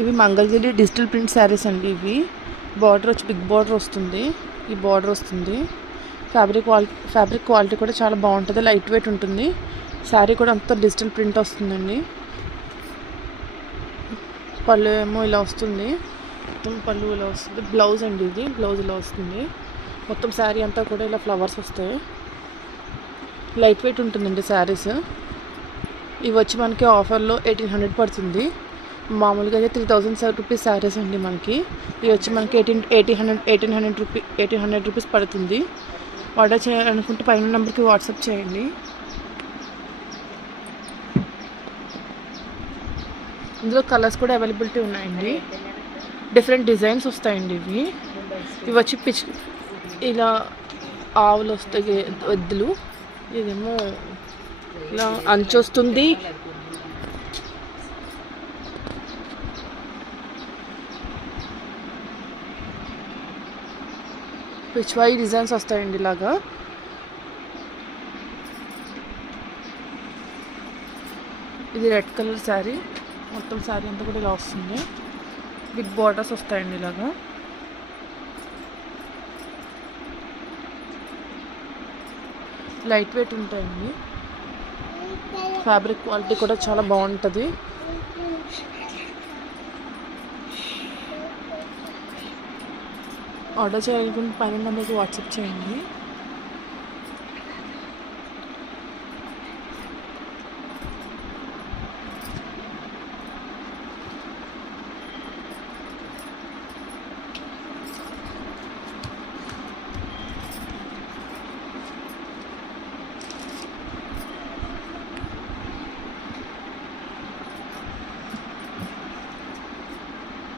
ఇవి Mangalagiri digital print saris అండి. ఇవి బార్డర్ వచ్చి బిగ్ బార్డర్ వస్తుంది. ఈ బార్డర్ వస్తుంది. ఫ్యాబ్రిక్ క్వాలిటీ కూడా చాలా బాగుంటుంది. లైట్ వెయిట్ ఉంటుంది. శారీ కూడా అంతా డిజిటల్ ప్రింట్ వస్తుందండి. పళ్ళు ఏమో ఇలా వస్తుంది. మొత్తం పళ్ళు ఇలా వస్తుంది. బ్లౌజ్ అండి, ఇది బ్లౌజ్ ఇలా వస్తుంది. మొత్తం శారీ అంతా కూడా ఇలా ఫ్లవర్స్ వస్తాయి. లైట్ వెయిట్ ఉంటుందండి శారీస్. ఇవి వచ్చి మనకి ఆఫర్లో 1800 పడుతుంది. మామూలుగా అయితే 3000 రూపీస్ శారీస్ అండి మనకి. ఇవి వచ్చి మనకి 1800 రూపీస్ పడుతుంది. ఆర్డర్ చేయాలనుకుంటే పైన నెంబర్కి వాట్సాప్ చేయండి. ఇందులో కలర్స్ కూడా అవైలబిలిటీ ఉన్నాయండి. డిఫరెంట్ డిజైన్స్ వస్తాయండి. ఇవి వచ్చి ఇలా ఆవులు వస్తాయి, ఎద్దులు. ఇదేమో ఇలా అంచు వస్తుంది. పిచ్వాయి డిజైన్స్ వస్తాయండి ఇలాగా. ఇది రెడ్ కలర్ శారీ. మొత్తం శారీ అంతా కూడా ఇలా వస్తుంది. బిగ్ బార్డర్స్ వస్తాయండి ఇలాగా. లైట్ వెయిట్ ఉంటాయండి. ఫ్యాబ్రిక్ క్వాలిటీ కూడా చాలా బాగుంటుంది. ఆర్డర్ చేయాలనుకుంటే పైన నెంబర్కి వాట్సాప్ చేయండి.